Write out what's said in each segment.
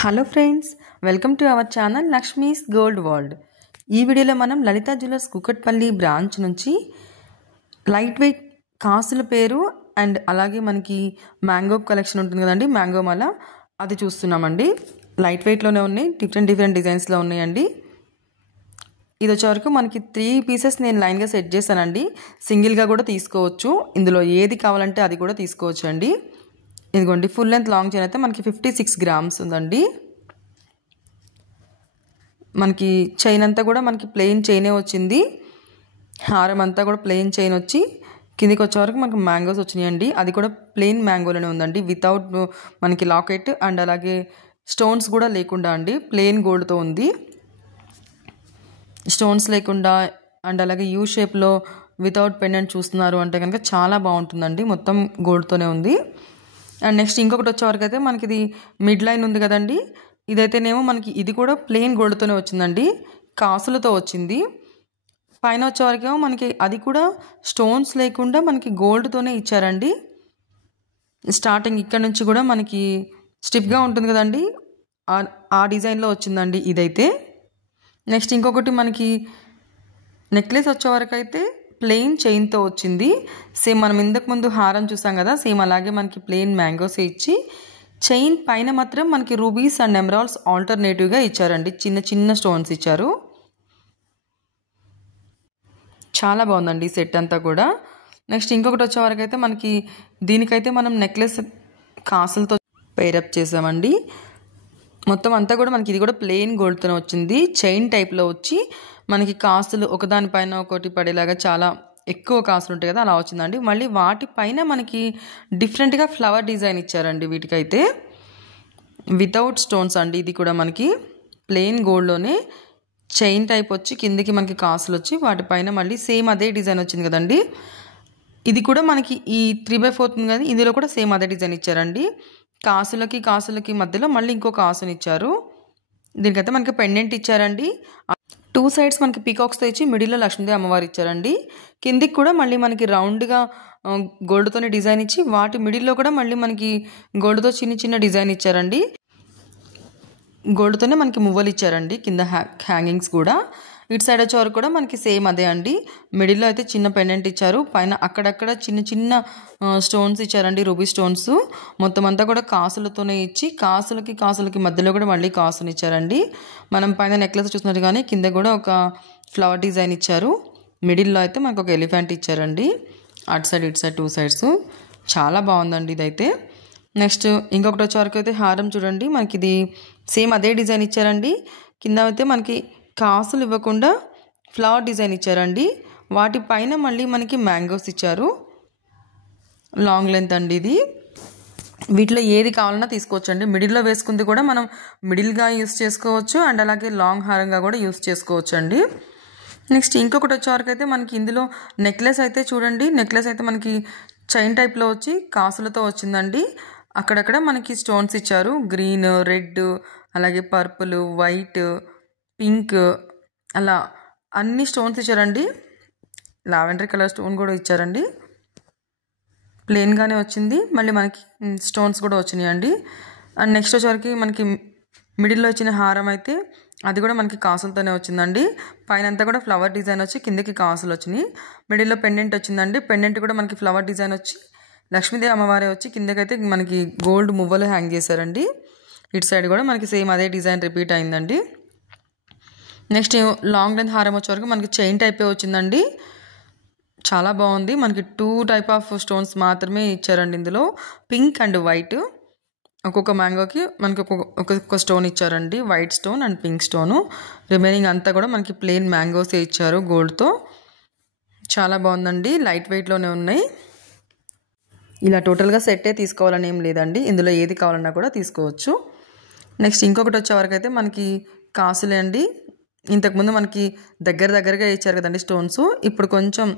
Hello friends, welcome to our channel Lakshmi's gold world. ఈ వీడియోలో మనం లలితా జ్యువెలర్స్ కుకట్పల్లి బ్రాంచ్ నుంచి లైట్ వెయిట్ కాసుల పేరు అండ్ అలాగే మనకి మ్యాంగో కలెక్షన్ ఉంటుంది కదండి, మ్యాంగో మాల అది చూస్తున్నామండి. లైట్ వెయిట్లోనే ఉన్నాయి, డిఫరెంట్ డిజైన్స్లో ఉన్నాయండి. ఇది వచ్చేవరకు మనకి 3 పీసెస్ నేను లైన్గా సెట్ చేశానండి. సింగిల్గా కూడా తీసుకోవచ్చు, ఇందులో ఏది కావాలంటే అది కూడా తీసుకోవచ్చు అండి. ఇదిగోండి, ఫుల్ లెంత్ లాంగ్ చైన్ అయితే మనకి 56 గ్రామ్స్ ఉందండి. మనకి చైన్ అంతా కూడా మనకి ప్లెయిన్ చైనే వచ్చింది. హారం అంతా కూడా ప్లెయిన్ చైన్ వచ్చి కిందికి వచ్చే వరకు మనకి మ్యాంగోస్ వచ్చినాయండి. అది కూడా ప్లెయిన్ మ్యాంగోలోనే ఉందండి, వితౌట్ మనకి లాకెట్ అండ్ అలాగే స్టోన్స్ కూడా లేకుండా అండి. ప్లెయిన్ గోల్డ్తో ఉంది, స్టోన్స్ లేకుండా అండ్ అలాగే యూ షేప్లో వితౌట్ పెండెంట్ చూస్తున్నారు అంటే కనుక చాలా బాగుంటుందండి. మొత్తం గోల్డ్తోనే ఉంది. అండ్ నెక్స్ట్ ఇంకొకటి వచ్చేవరకు అయితే మనకి ఇది మిడ్ లైన్ ఉంది కదండి, ఇదైతేనేమో మనకి ఇది కూడా ప్లెయిన్ గోల్డ్తోనే వచ్చిందండి, కాసులతో వచ్చింది. పైన వచ్చేవరకేమో మనకి అది కూడా స్టోన్స్ లేకుండా మనకి గోల్డ్తోనే ఇచ్చారండి. స్టార్టింగ్ ఇక్కడ నుంచి కూడా మనకి స్టిఫ్గా ఉంటుంది కదండి, ఆ డిజైన్లో వచ్చిందండి ఇదైతే. నెక్స్ట్ ఇంకొకటి మనకి నెక్లెస్ వచ్చేవరకు అయితే ప్లెయిన్ చైన్తో వచ్చింది. సేమ్ మనం ఇంతకు ముందు హారం చూసాం కదా, సేమ్ అలాగే మనకి ప్లెయిన్ మ్యాంగోస్ ఇచ్చి చైన్ పైన మాత్రం మనకి రూబీస్ అండ్ ఎమరాల్డ్స్ ఆల్టర్నేటివ్గా ఇచ్చారండి, చిన్న స్టోన్స్ ఇచ్చారు. చాలా బాగుందండి సెట్ అంతా కూడా. నెక్స్ట్ ఇంకొకటి వచ్చేవరకు అయితే మనకి దీనికైతే మనం నెక్లెస్ కాసులతో పేరప్ చేసామండి. మొత్తం అంతా కూడా మనకి ఇది కూడా ప్లెయిన్ గోల్డ్తోనే వచ్చింది, చైన్ టైప్లో వచ్చి మనకి కాసులు ఒకదానిపైన ఒకటి పడేలాగా చాలా ఎక్కువ కాసులు ఉంటాయి కదా, అలా వచ్చిందండి. మళ్ళీ వాటిపైన మనకి డిఫరెంట్గా ఫ్లవర్ డిజైన్ ఇచ్చారండి. వీటికైతే వితౌట్ స్టోన్స్ అండి, ఇది కూడా మనకి ప్లెయిన్ గోల్డ్లోనే చైన్ టైప్ వచ్చి కిందికి మనకి కాసులు వచ్చి వాటిపైన మళ్ళీ సేమ్ అదే డిజైన్ వచ్చింది కదండి. ఇది కూడా మనకి ఈ 3/4 ఉంది కదా, ఇందులో కూడా సేమ్ అదే డిజైన్ ఇచ్చారండి. కాసులకి మధ్యలో మళ్ళీ ఇంకో కాసుని ఇచ్చారు. దీనికైతే మనకి పెండెంట్ ఇచ్చారండి. 2 సైడ్స్ మనకి పీకాక్స్తో ఇచ్చి మిడిల్లో లక్ష్మీదేవి అమ్మవారు ఇచ్చారండి. కిందికి కూడా మళ్ళీ మనకి రౌండ్గా గోల్డ్తోనే డిజైన్ ఇచ్చి వాటి మిడిల్లో కూడా మళ్ళీ మనకి గోల్డ్తో చిన్న డిజైన్ ఇచ్చారండి. గోల్డ్తోనే మనకి మువ్వలు ఇచ్చారండి కింద హ్యాంగింగ్స్ కూడా. ఇటు సైడ్ వచ్చే వరకు కూడా మనకి సేమ్ అదే అండి. మిడిల్లో అయితే చిన్న పెండెంట్ ఇచ్చారు, పైన అక్కడక్కడ చిన్న స్టోన్స్ ఇచ్చారండి, రూబీ స్టోన్స్. మొత్తం అంతా కూడా కాసులతోనే ఇచ్చి కాసులకి మధ్యలో కూడా మళ్ళీ కాసుని ఇచ్చారండి. మనం పైన నెక్లెస్ చూసినట్టు కానీ కింద కూడా ఒక ఫ్లవర్ డిజైన్ ఇచ్చారు. మిడిల్లో అయితే మనకు ఒక ఎలిఫెంట్ ఇచ్చారండి, అటు సైడ్ ఇటు సైడ్ 2 సైడ్స్. చాలా బాగుందండి ఇదైతే. నెక్స్ట్ ఇంకొకటి వచ్చే వరకు అయితే హారం చూడండి, మనకి ఇది సేమ్ అదే డిజైన్ ఇచ్చారండి. కింద అయితే మనకి కాసులు ఇవ్వకుండా ఫ్లవర్ డిజైన్ ఇచ్చారండి. వాటిపైన మళ్ళీ మనకి మ్యాంగోస్ ఇచ్చారు. లాంగ్ లెంత్ అండి ఇది. వీటిలో ఏది కావాలన్నా తీసుకోవచ్చు అండి. మిడిల్లో వేసుకుంది కూడా మనం మిడిల్గా యూస్ చేసుకోవచ్చు అండ్ అలాగే లాంగ్ హారంగా కూడా యూస్ చేసుకోవచ్చు అండి. నెక్స్ట్ ఇంకొకటి వచ్చేవరకు అయితే మనకి ఇందులో నెక్లెస్ అయితే చూడండి, నెక్లెస్ అయితే మనకి చైన్ టైప్లో వచ్చి కాసులతో వచ్చిందండి. అక్కడక్కడ మనకి స్టోన్స్ ఇచ్చారు, గ్రీన్, రెడ్, అలాగే పర్పుల్, వైట్, పింక్, అలా అన్ని స్టోన్స్ ఇచ్చారండి. లావెండర్ కలర్ స్టోన్ కూడా ఇచ్చారండి. ప్లెయిన్గానే వచ్చింది, మళ్ళీ మనకి స్టోన్స్ కూడా వచ్చినాయండి. అండ్ నెక్స్ట్ వచ్చేవరకు మనకి మిడిల్లో వచ్చిన హారం అయితే అది కూడా మనకి కాసులతోనే వచ్చిందండి. పైన అంతా కూడా ఫ్లవర్ డిజైన్ వచ్చి కిందకి కాసులు వచ్చినాయి. మిడిల్లో పెండెంట్ వచ్చిందండి, పెండెంట్ కూడా మనకి ఫ్లవర్ డిజైన్ వచ్చి లక్ష్మీదేవి అమ్మవారే వచ్చి కిందకైతే మనకి గోల్డ్ మువ్వలు హ్యాంగ్ చేశారండి. ఇటు సైడ్ కూడా మనకి సేమ్ అదే డిజైన్ రిపీట్ అయిందండి. నెక్స్ట్ లాంగ్ లెంత్ హారం వచ్చే వరకు మనకి చైన్ టైపే వచ్చిందండి. చాలా బాగుంది. మనకి 2 టైప్ ఆఫ్ స్టోన్స్ మాత్రమే ఇచ్చారండి ఇందులో, పింక్ అండ్ వైట్. ఒక్కొక్క మ్యాంగోకి మనకి ఒక్కొక్క స్టోన్ ఇచ్చారండి, white stone and pink stone. Remaining అంతా కూడా మనకి ప్లెయిన్ మ్యాంగోసే ఇచ్చారు గోల్డ్తో. చాలా బాగుందండి, లైట్ వెయిట్లోనే ఉన్నాయి. ఇలా టోటల్గా సెట్టే తీసుకోవాలని ఏం లేదండి, ఇందులో ఏది కావాలన్నా కూడా తీసుకోవచ్చు. నెక్స్ట్ ఇంకొకటి వచ్చే వరకు అయితే మనకి కాసులే అండి. ఇంతకుముందు మనకి దగ్గరగా ఇచ్చారు కదండి స్టోన్స్, ఇప్పుడు కొంచెం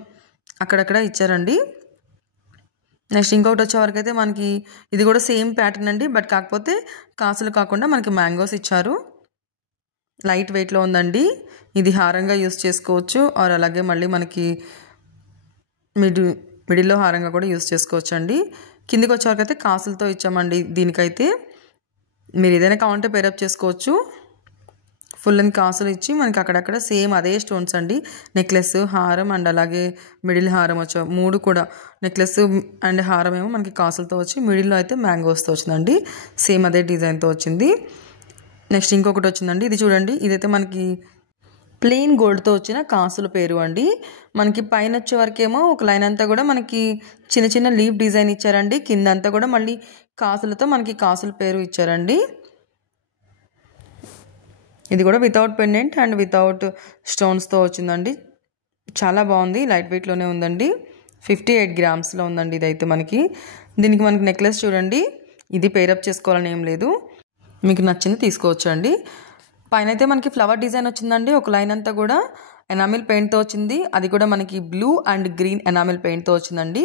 అక్కడక్కడ ఇచ్చారండి. నెక్స్ట్ ఇంకొకటి వచ్చే వరకు అయితే మనకి ఇది కూడా సేమ్ ప్యాటర్న్ అండి, బట్ కాకపోతే కాసులు కాకుండా మనకి మ్యాంగోస్ ఇచ్చారు. లైట్ వెయిట్లో ఉందండి. ఇది హారంగా యూస్ చేసుకోవచ్చు ఆర్ అలాగే మళ్ళీ మనకి మిడిల్లో హారంగా కూడా యూస్ చేసుకోవచ్చు అండి. కిందికి వచ్చేవరకు అయితే కాసులతో ఇచ్చామండి దీనికైతే. మీరు ఏదైనా కావాలంటే పేరప్ చేసుకోవచ్చు. ఫుల్ అండ్ కాసులు ఇచ్చి మనకి అక్కడక్కడ సేమ్ అదే స్టోన్స్ అండి. నెక్లెస్, హారం అండ్ అలాగే మిడిల్ హారం వచ్చా 3 కూడా. నెక్లెస్ అండ్ హారం ఏమో మనకి కాసులతో వచ్చి, మిడిల్లో అయితే మ్యాంగోస్తో వచ్చిందండి. సేమ్ అదే డిజైన్తో వచ్చింది. నెక్స్ట్ ఇంకొకటి వచ్చిందండి. ఇది చూడండి, ఇదైతే మనకి ప్లెయిన్ గోల్డ్తో వచ్చిన కాసుల పేరు అండి. మనకి పైన వచ్చే వరకేమో ఒక లైన్ అంతా కూడా మనకి చిన్న చిన్న లీఫ్ డిజైన్ ఇచ్చారండి. కింద అంతా కూడా మళ్ళీ కాసులతో మనకి కాసుల పేరు ఇచ్చారండి. ఇది కూడా వితౌట్ పెండెంట్ అండ్ వితౌట్ స్టోన్స్తో వచ్చిందండి. చాలా బాగుంది. లైట్ వెయిట్లోనే ఉందండి. 58 గ్రామ్స్లో ఉందండి. ఇదైతే మనకి నెక్లెస్ చూడండి. ఇది పేరప్ చేసుకోవాలని ఏం లేదు, మీకు నచ్చింది తీసుకోవచ్చు అండి. పైన అయితే మనకి ఫ్లవర్ డిజైన్ వచ్చిందండి. ఒక లైన్ అంతా కూడా ఎనామిల్ పెయింట్తో వచ్చింది. అది కూడా మనకి బ్లూ అండ్ గ్రీన్ ఎనామిల్ పెయింట్తో వచ్చిందండి.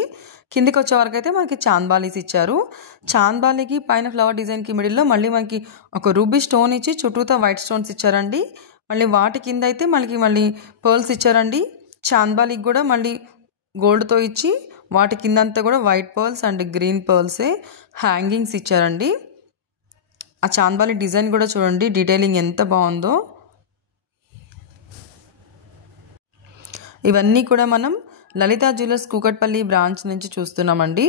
కిందికి వచ్చే వరకు అయితే మనకి చాంద్బాలీస్ ఇచ్చారు. చాంద్బాలీకి పైన ఫ్లవర్ డిజైన్కి మిడిల్లో మళ్ళీ మనకి ఒక రూబీ స్టోన్ ఇచ్చి చుట్టూతో వైట్ స్టోన్స్ ఇచ్చారండి. మళ్ళీ వాటి కింద అయితే మళ్ళీ పర్ల్స్ ఇచ్చారండి. చాంద్బాలీకి కూడా మళ్ళీ గోల్డ్తో ఇచ్చి వాటి కింద అంతా కూడా వైట్ పర్ల్స్ అండ్ గ్రీన్ పర్ల్సే హ్యాంగింగ్స్ ఇచ్చారండి. ఆ చాంద్బాలి డిజైన్ కూడా చూడండి, డీటెయిలింగ్ ఎంత బాగుందో. ఇవన్నీ కూడా మనం లలితా జ్యువెలర్స్ కూకట్పల్లి బ్రాంచ్ నుంచి చూస్తున్నామండి.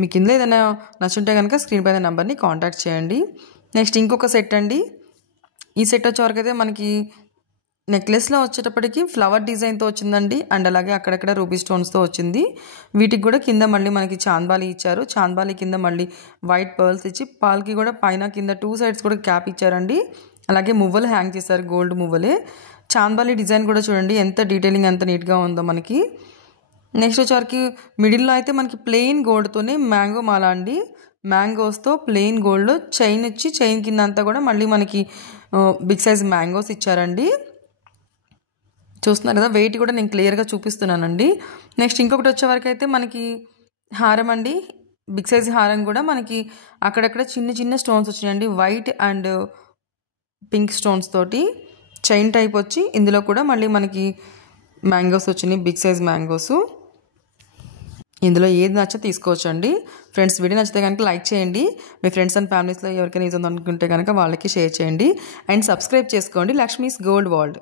మీకు ఇందులో ఏదైనా నచ్చుంటే కనుక స్క్రీన్ పైన నెంబర్ని కాంటాక్ట్ చేయండి. నెక్స్ట్ ఇంకొక సెట్ అండి. ఈ సెట్ వచ్చేవరకు అయితే మనకి నెక్లెస్లో వచ్చేటప్పటికి ఫ్లవర్ డిజైన్తో వచ్చిందండి. అండ్ అలాగే అక్కడక్కడ రూబీ స్టోన్స్తో వచ్చింది. వీటికి కూడా కింద మళ్ళీ మనకి చాంద్బాలి ఇచ్చారు. చాంద్బాలి కింద మళ్ళీ వైట్ పర్ల్స్ ఇచ్చి, పాల్కి కూడా పైన కింద 2 సైడ్స్ కూడా క్యాప్ ఇచ్చారండి. అలాగే మువ్వలు హ్యాంగ్ చేశారు, గోల్డ్ మువ్వలే. చాంద్బాలి డిజైన్ కూడా చూడండి ఎంత డీటెయిలింగ్ ఎంత నీట్గా ఉందో మనకి. నెక్స్ట్ వచ్చేసరికి మిడిల్లో అయితే మనకి ప్లెయిన్ గోల్డ్తోనే మ్యాంగో మాల అండి. మ్యాంగోస్తో ప్లెయిన్ గోల్డ్ చైన్ ఇచ్చి, చైన్ కింద అంతా కూడా మళ్ళీ మనకి బిగ్ సైజ్ మ్యాంగోస్ ఇచ్చారండి. చూస్తున్నారు కదా, వెయిట్ కూడా నేను క్లియర్గా చూపిస్తున్నానండి. నెక్స్ట్ ఇంకొకటి వచ్చేవరకు అయితే మనకి హారం అండి. బిగ్ సైజ్ హారం కూడా మనకి అక్కడక్కడ చిన్న చిన్న స్టోన్స్ వచ్చినాయండి. వైట్ అండ్ పింక్ స్టోన్స్ తోటి చైన్ టైప్ వచ్చి, ఇందులో కూడా మళ్ళీ మనకి మ్యాంగోస్ వచ్చినాయి, బిగ్ సైజ్ మ్యాంగోస్. ఇందులో ఏది నచ్చో తీసుకోవచ్చండి. ఫ్రెండ్స్, వీడియో నచ్చితే కనుక లైక్ చేయండి. మీ ఫ్రెండ్స్ అండ్ ఫ్యామిలీస్లో ఎవరికైనా యూజ్ అనుకుంటే కనుక వాళ్ళకి షేర్ చేయండి. అండ్ సబ్స్క్రైబ్ చేసుకోండి లక్ష్మీస్ గోల్డ్ వరల్డ్.